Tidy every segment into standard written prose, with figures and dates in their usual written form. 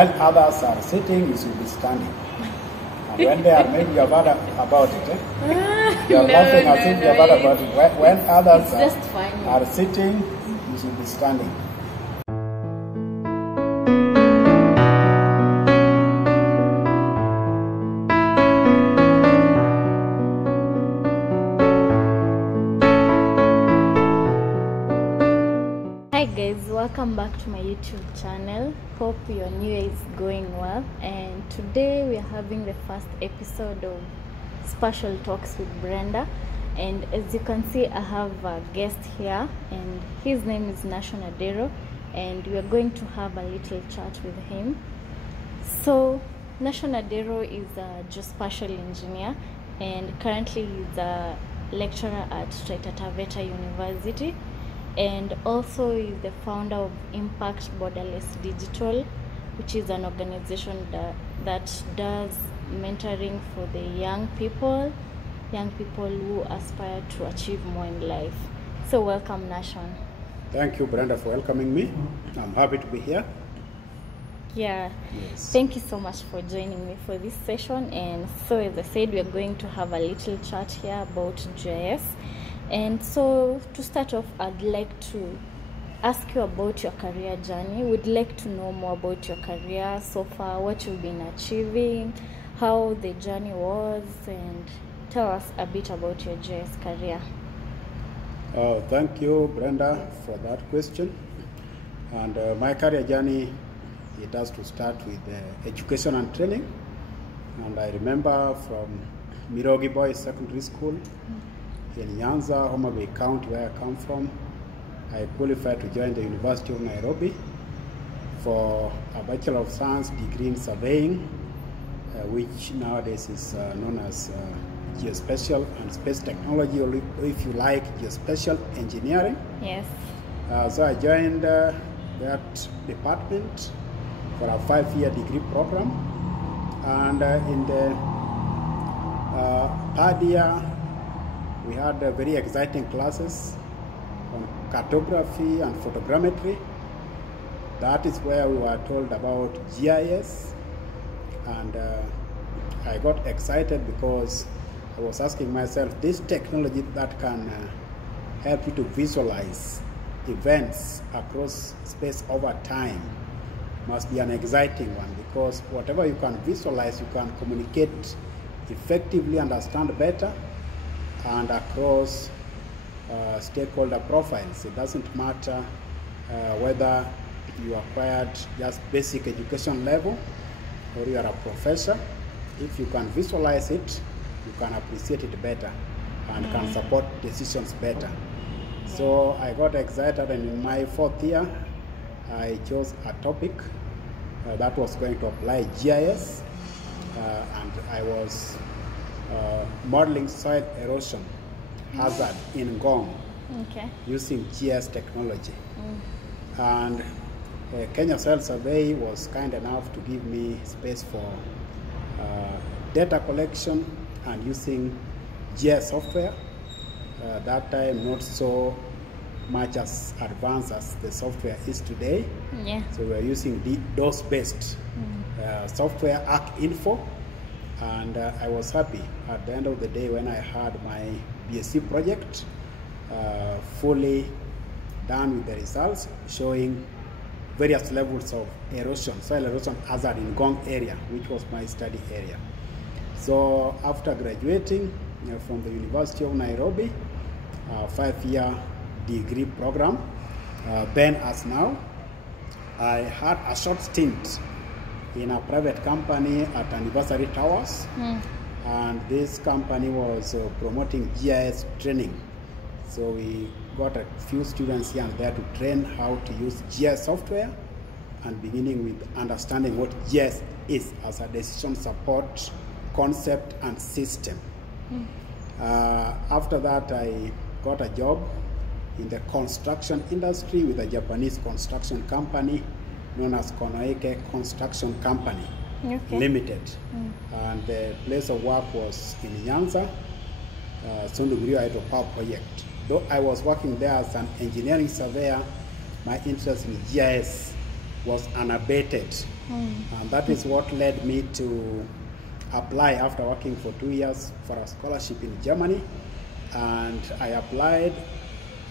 While others are sitting, you should be standing. And when they are, maybe you have heard about it. You are laughing as if you have heard about it. When others are sitting, you should be standing. Hi guys, welcome back to my YouTube channel. Hope your new year is going well, and today we are having the first episode of Spatial Talks with Brenda. And as you can see, I have a guest here, and his name is Nashon Adero, and we are going to have a little chat with him. So Nashon Adero is a geospatial engineer, and currently he's a lecturer at Taita Taveta University, and also is the founder of Impact Borderless Digital, which is an organization that does mentoring for the young people who aspire to achieve more in life. So welcome, Nashon. Thank you, Brenda, for welcoming me. I'm happy to be here. Yeah, yes. Thank you so much for joining me for this session. And so as I said, we are going to have a little chat here about GIS. And so to start off, I'd like to ask you about your career journey. We'd like to know more about your career so far, what you've been achieving, how the journey was, and tell us a bit about your GIS career. Thank you, Brenda, for that question. And my career journey, it has to start with education and training. And I remember from Mirogi Boys Secondary School in Nyanza, Homa Bay County, where I come from, I qualified to join the University of Nairobi for a Bachelor of Science degree in surveying, which nowadays is known as Geospatial and Space Technology, or if you like, Geospatial Engineering. Yes. So I joined that department for a 5-year degree program, and in the third year, we had very exciting classes on cartography and photogrammetry. That is where we were told about GIS, and I got excited because I was asking myself, this technology that can help you to visualize events across space over time must be an exciting one, because whatever you can visualize, you can communicate effectively, understand better, and across stakeholder profiles. It doesn't matter whether you acquired just basic education level or you are a professor. If you can visualize it, you can appreciate it better and can support decisions better. So I got excited, and in my 4th year, I chose a topic that was going to apply GIS, and I was modeling soil erosion hazard in Ngong using GIS technology. And Kenya Soil Survey was kind enough to give me space for data collection and using GIS software. That time not so much as advanced as the software is today. So we're using DOS-based software, ArcInfo. And I was happy at the end of the day when I had my BSc project fully done with the results showing various levels of erosion, soil erosion hazard in Ngong area, which was my study area. So after graduating from the University of Nairobi, 5-year degree program, then as now, I had a short stint in a private company at Anniversary Towers, and this company was promoting GIS training. So we got a few students here and there to train how to use GIS software, and beginning with understanding what GIS is as a decision support concept and system. After that, I got a job in the construction industry with a Japanese construction company known as Konoike Construction Company Limited. And the place of work was in Nyanza, Sunduguri Hydro Power Project. Though I was working there as an engineering surveyor, my interest in GIS was unabated And that is what led me to apply after working for 2 years for a scholarship in Germany. And I applied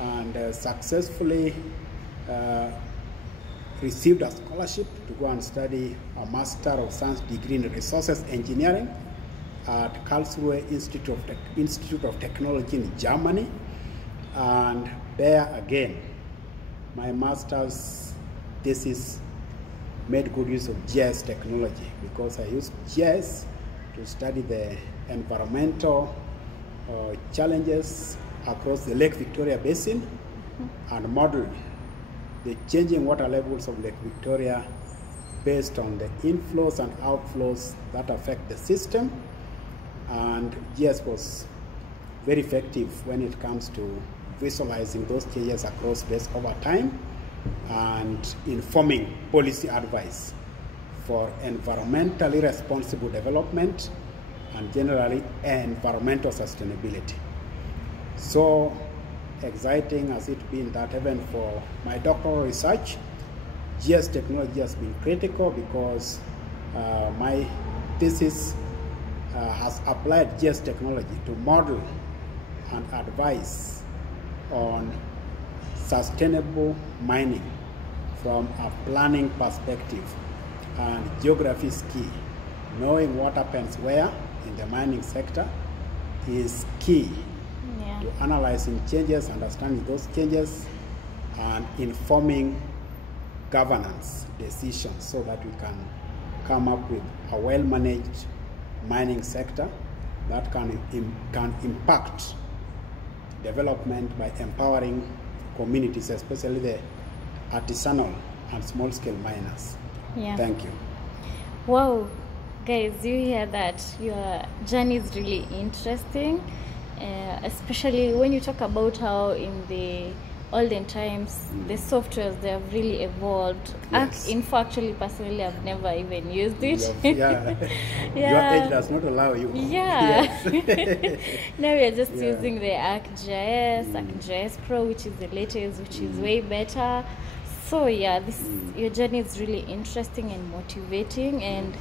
and successfully received a scholarship to go and study a Master of Science degree in Resources Engineering at Karlsruhe Institute of Technology in Germany. And there again, my master's thesis made good use of GIS technology, because I used GIS to study the environmental challenges across the Lake Victoria Basin and model the changing water levels of Lake Victoria based on the inflows and outflows that affect the system. And GIS was very effective when it comes to visualizing those changes across base over time and informing policy advice for environmentally responsible development and generally environmental sustainability. So exciting has it been that even for my doctoral research, GIS technology has been critical, because my thesis has applied GIS technology to model and advise on sustainable mining from a planning perspective. And geography is key. Knowing what happens where in the mining sector is key to analyzing changes, understanding those changes, and informing governance decisions so that we can come up with a well-managed mining sector that can impact development by empowering communities, especially the artisanal and small-scale miners. Thank you. Wow, guys, you hear that? Your journey is really interesting, especially when you talk about how in the olden times the softwares, they have really evolved. Yes. In fact, actually, personally, I've never even used it. Your age does not allow you. Yes. Now we are just using the ArcGIS, ArcGIS Pro, which is the latest, which is way better. So yeah, your journey is really interesting and motivating. And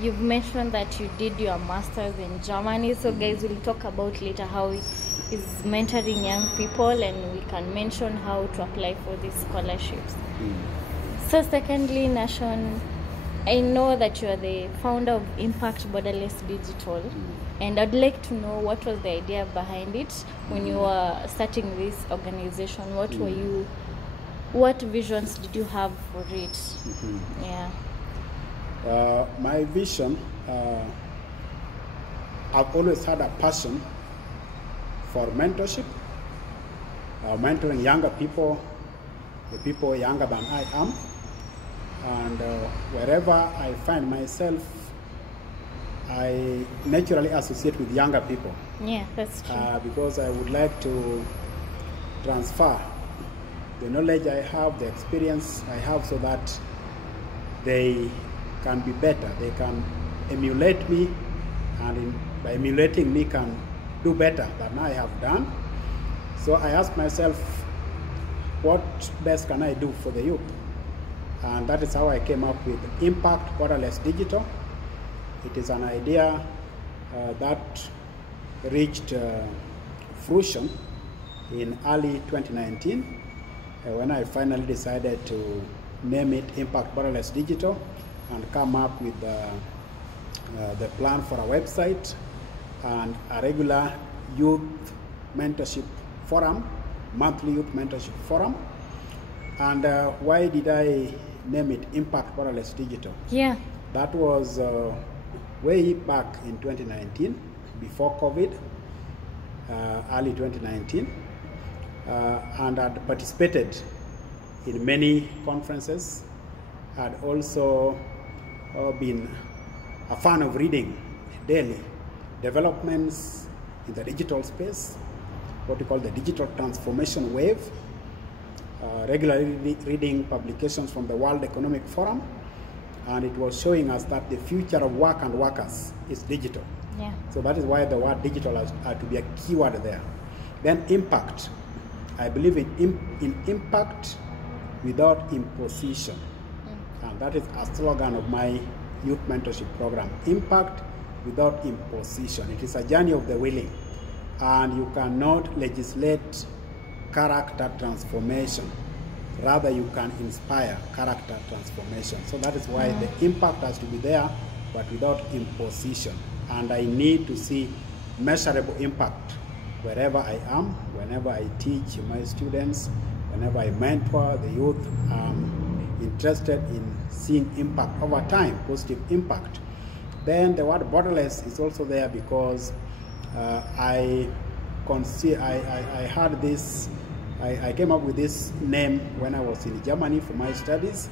you've mentioned that you did your master's in Germany. So guys, we'll talk about later how is mentoring young people, and we can mention how to apply for these scholarships. So secondly, Nashon, I know that you are the founder of Impact Borderless Digital, and I'd like to know what was the idea behind it when you were starting this organization. What visions did you have for it? My vision, I've always had a passion for mentorship, mentoring younger people, the people younger than I am. And wherever I find myself, I naturally associate with younger people. Yeah, that's true. Because I would like to transfer the knowledge I have, the experience I have, so that they can be better. They can emulate me, and by emulating me can do better than I have done. So I ask myself, what best can I do for the youth? And that is how I came up with Impact Borderless Digital. It is an idea that reached fruition in early 2019 when I finally decided to name it Impact Borderless Digital and come up with the plan for a website and a regular youth mentorship forum, monthly youth mentorship forum. And why did I name it Impact Borderless Digital? Yeah. That was way back in 2019, before COVID, early 2019. And I'd participated in many conferences. I'd also been a fan of reading daily developments in the digital space, what we call the digital transformation wave, regularly reading publications from the World Economic Forum, and it was showing us that the future of work and workers is digital. Yeah. So that is why the word digital has to be a keyword there. Then impact. I believe in impact without imposition. and that is a slogan of my youth mentorship program: impact without imposition. It is a journey of the willing, and you cannot legislate character transformation. Rather, you can inspire character transformation. So that is why the impact has to be there, but without imposition. And I need to see measurable impact wherever I am, whenever I teach my students, whenever I mentor the youth. I'm interested in seeing impact over time, positive impact. Then the word borderless is also there because I had this, I came up with this name when I was in Germany for my studies,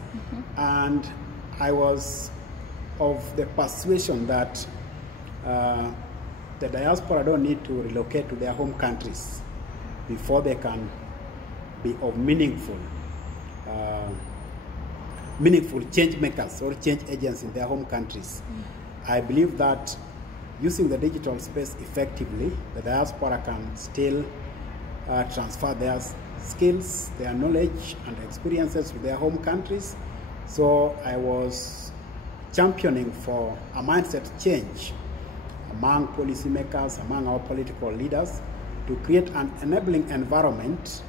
and I was of the persuasion that the diaspora don't need to relocate to their home countries before they can be of meaningful change makers or change agents in their home countries. I believe that using the digital space effectively, the diaspora can still transfer their skills, their knowledge and experiences to their home countries. So I was championing for a mindset change among policymakers, among our political leaders, to create an enabling environment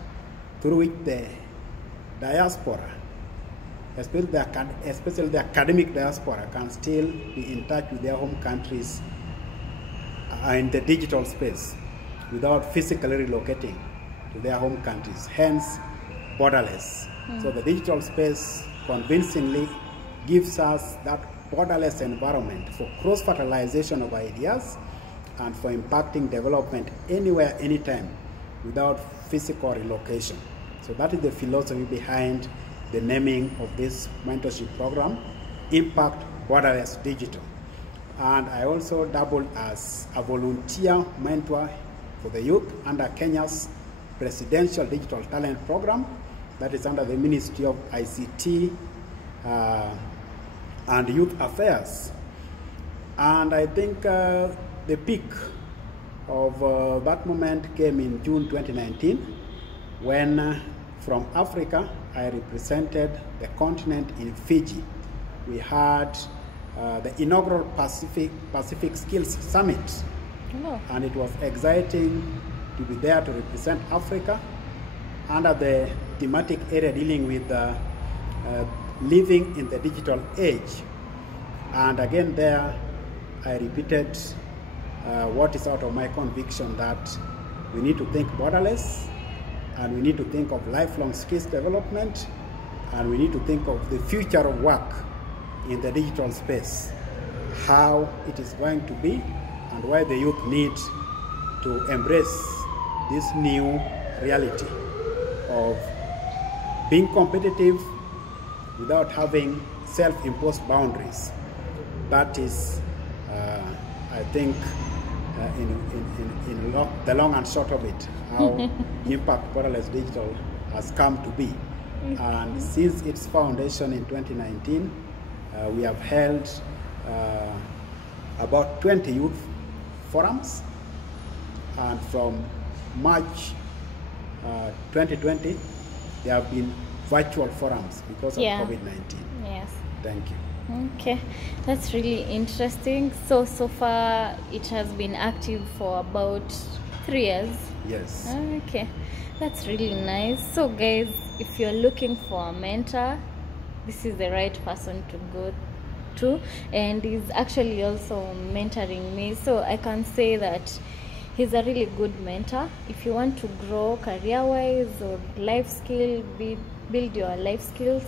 through which the diaspora, especially the academic diaspora, can still be in touch with their home countries in the digital space without physically relocating to their home countries, hence borderless. So the digital space convincingly gives us that borderless environment for cross-fertilization of ideas and for impacting development anywhere, anytime, without physical relocation. So that is the philosophy behind the naming of this mentorship program, Impact Borderless Digital. And I also doubled as a volunteer mentor for the youth under Kenya's Presidential Digital Talent Program, that is under the Ministry of ICT and Youth Affairs. And I think the peak of that moment came in June 2019, when from Africa I represented the continent in Fiji. We had the inaugural Pacific Skills Summit, and it was exciting to be there to represent Africa under the thematic area dealing with living in the digital age. And again there I repeated what is out of my conviction, that we need to think borderless, and we need to think of lifelong skills development, and we need to think of the future of work in the digital space, how it is going to be, and why the youth need to embrace this new reality of being competitive without having self-imposed boundaries. That is, I think, in the long and short of it, how Impact Borderless Digital has come to be. And since its foundation in 2019, we have held about 20 youth forums, and from March 2020, there have been virtual forums because of COVID-19. Yes. Thank you. Okay, that's really interesting. So far it has been active for about 3 years. Yes. Okay, that's really nice. So guys, if you're looking for a mentor, this is the right person to go to, and he's actually also mentoring me, so I can say that he's a really good mentor. If you want to grow career-wise or life skill, build your life skills,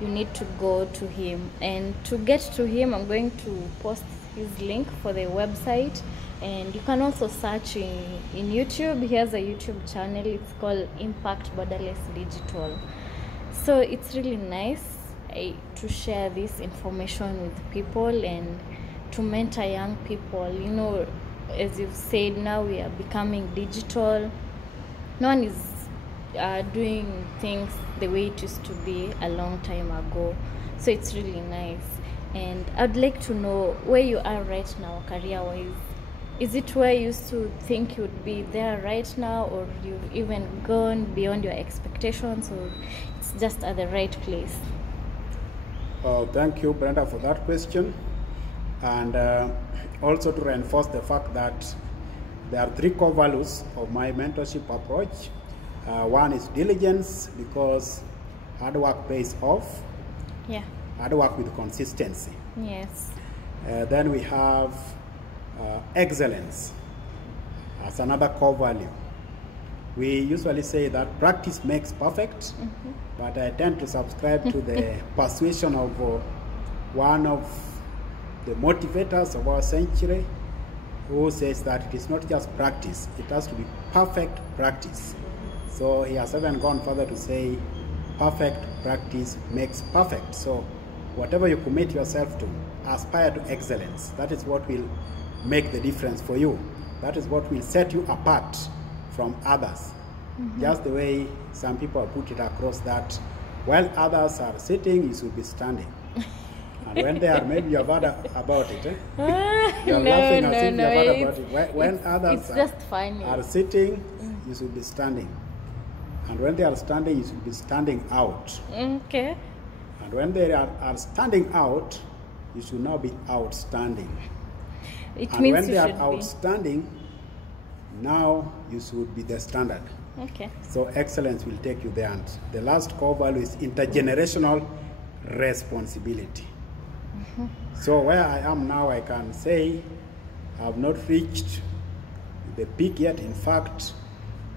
you need to go to him. And to get to him, I'm going to post his link for the website, and you can also search in YouTube. He has a YouTube channel, it's called Impact Borderless Digital. So it's really nice to share this information with people and to mentor young people. You know, as you've said, now we are becoming digital. No one is doing things the way it used to be a long time ago. So it's really nice. And I'd like to know where you are right now career-wise. Is it where you used to think you'd be there right now, or you've even gone beyond your expectations, or it's just at the right place? Thank you, Brenda, for that question. And also to reinforce the fact that there are 3 core values of my mentorship approach. One is diligence, because hard work pays off. Yeah. Hard work with consistency. Yes. Then we have excellence as another core value. We usually say that practice makes perfect, but I tend to subscribe to the persuasion of one of the motivators of our century, who says that it is not just practice, it has to be perfect practice. So he has even gone further to say perfect practice makes perfect. So whatever you commit yourself to, aspire to excellence. That is what will make the difference for you. That is what will set you apart from others. Just the way some people put it across, that while others are sitting, you should be standing. And when they are, maybe you have heard about it. You're laughing as if you have heard about it. When others are sitting, you should be standing. And when they are standing, you should be standing out. Okay. And when they are standing out, you should now be outstanding. It means when they are should outstanding, now you should be the standard. Okay. So excellence will take you there. And the last core value is intergenerational responsibility. So where I am now, I can say I have not reached the peak yet. In fact,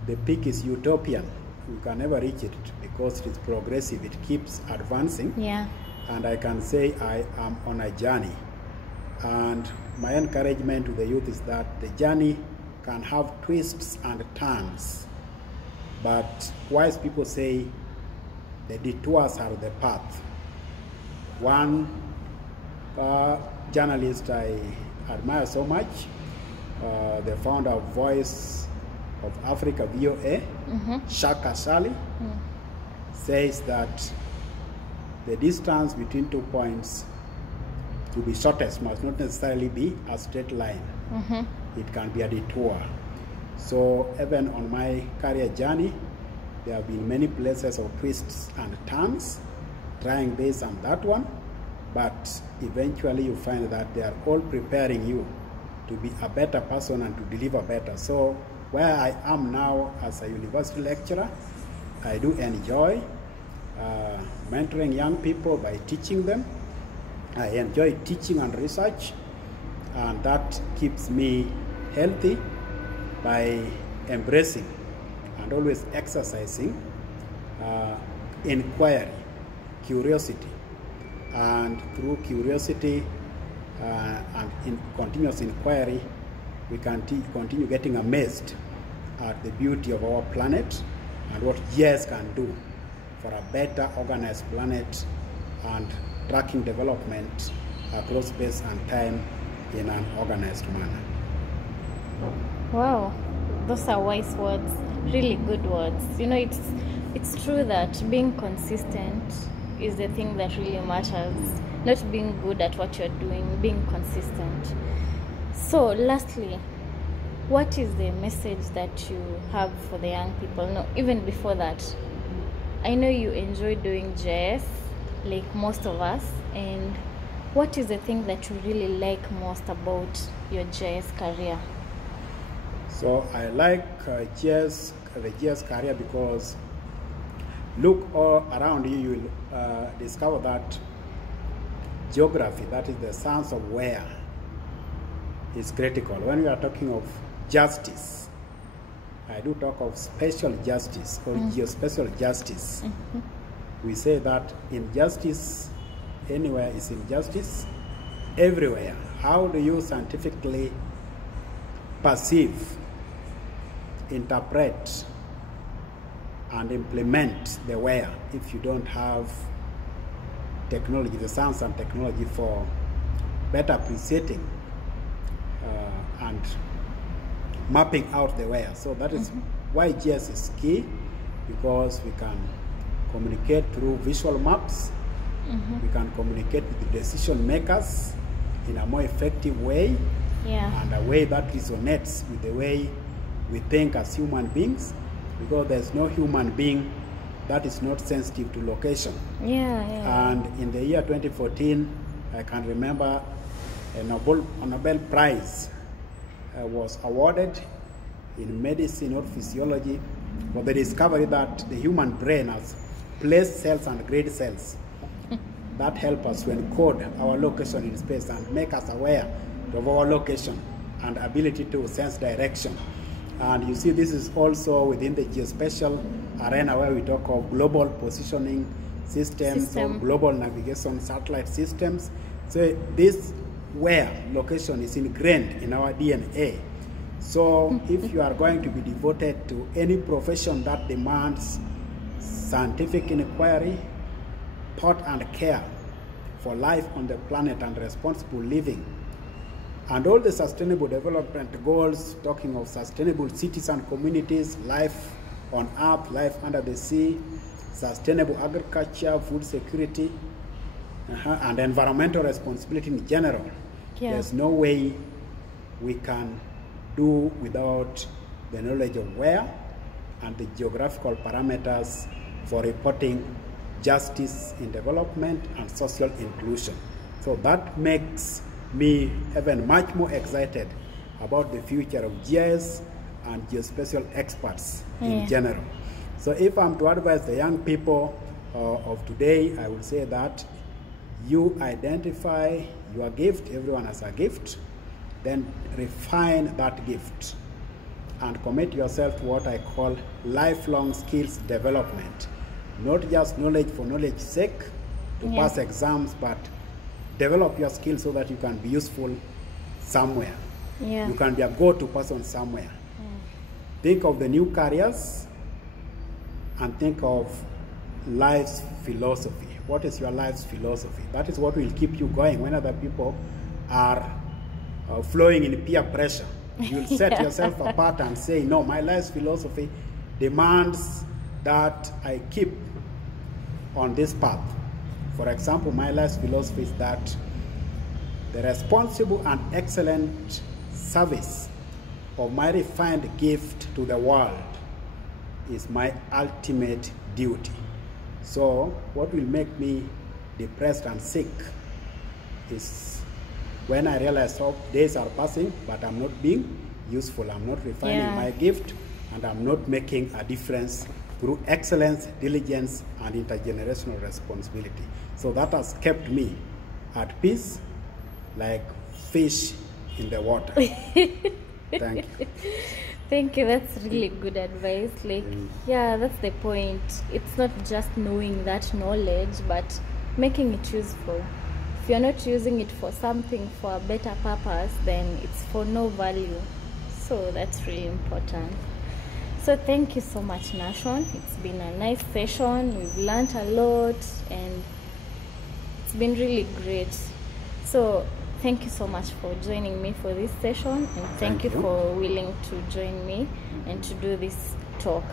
the peak is utopian. We can never reach it because it is progressive. It keeps advancing. Yeah. And I can say I am on a journey. And my encouragement to the youth is that the journey can have twists and turns. But wise people say the detours are the path. One journalist I admire so much, the founder of Voice of Africa, VOA, Shaka Sali, says that the distance between 2 points to be shortest must not necessarily be a straight line. It can be a detour. So even on my career journey, there have been many places of twists and turns, trying this and that one, but eventually you find that they are all preparing you to be a better person and to deliver better. So where I am now as a university lecturer, I do enjoy mentoring young people by teaching them. I enjoy teaching and research, and that keeps me healthy by embracing and always exercising inquiry, curiosity. And through curiosity and in continuous inquiry, we can continue getting amazed at the beauty of our planet and what GIS can do for a better organized planet and tracking development across space and time in an organized manner. Wow, those are wise words, really good words. You know, it's true that being consistent is the thing that really matters. Not being good at what you're doing, being consistent. So lastly, what is the message that you have for the young people? No, even before that, I know you enjoy doing GIS like most of us, and what is the thing that you really like most about your GIS career? So I like the GIS career because look all around you, you will discover that geography, that is the science of where, is critical. When we are talking of justice, I do talk of spatial justice or geospatial justice. We say that injustice anywhere is injustice everywhere. How do you scientifically perceive, interpret, and implement the where if you don't have technology, the science and technology for better appreciating and mapping out the where? So that is why GIS is key, because we can communicate through visual maps. We can communicate with the decision makers in a more effective way, and a way that resonates with the way we think as human beings, because there's no human being that is not sensitive to location. Yeah. And in the year 2014, I can remember a Nobel Prize was awarded in medicine or physiology for the discovery that the human brain has place cells and grid cells that help us to encode our location in space and make us aware of our location and ability to sense direction. And you see, this is also within the geospatial arena where we talk of global positioning systems or global navigation satellite systems. So this where location is ingrained in our DNA. So if you are going to be devoted to any profession that demands scientific inquiry, thought and care for life on the planet and responsible living, and all the sustainable development goals, talking of sustainable cities and communities, life on earth, life under the sea, sustainable agriculture, food security, and environmental responsibility in general, there's no way we can do without the knowledge of where and the geographical parameters for reporting justice in development and social inclusion. So that makes me even much more excited about the future of GIS and geospatial experts in general. So if I'm to advise the young people of today, I would say that you identify your gift, everyone has a gift, then refine that gift and commit yourself to what I call lifelong skills development. Not just knowledge for knowledge's sake to pass exams, but develop your skills so that you can be useful somewhere. You can be a go-to person somewhere. Think of the new careers and think of life's philosophy. What is your life's philosophy? That is what will keep you going when other people are flowing in peer pressure. You'll set yourself apart and say, no, my life's philosophy demands that I keep on this path. For example, my life's philosophy is that the responsible and excellent service of my refined gift to the world is my ultimate duty. So what will make me depressed and sick is when I realize days are passing, but I'm not being useful, I'm not refining my gift, and I'm not making a difference through excellence, diligence, and intergenerational responsibility. So that has kept me at peace like fish in the water. Thank you. Thank you. That's really good advice. Like, that's the point. It's not just knowing that knowledge, but making it useful. If you're not using it for something, for a better purpose, then it's for no value. So that's really important. So thank you so much, Nashon. It's been a nice session. We've learned a lot and it's been really great. So thank you so much for joining me for this session, and thank you for willing to join me and to do this talk.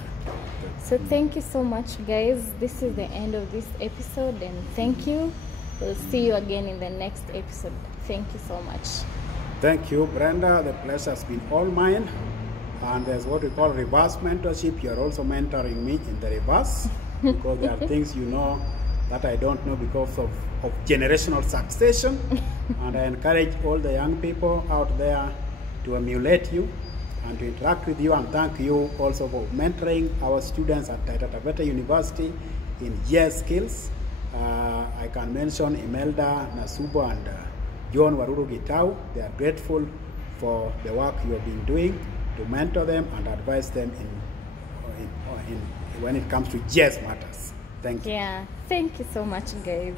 So thank you so much, guys. This is the end of this episode, and thank you. We'll see you again in the next episode. Thank you so much. Thank you, Brenda. The pleasure has been all mine. And there's what we call reverse mentorship. You're also mentoring me in the reverse because there are things you know that I don't know because of generational succession. And I encourage all the young people out there to emulate you and to interact with you, and thank you also for mentoring our students at Taita Taveta University in GIS skills. I can mention Imelda Nasubo and John Waruru Gitau. They are grateful for the work you have been doing to mentor them and advise them in when it comes to GIS matters. Thank you. Thank you so much, guys.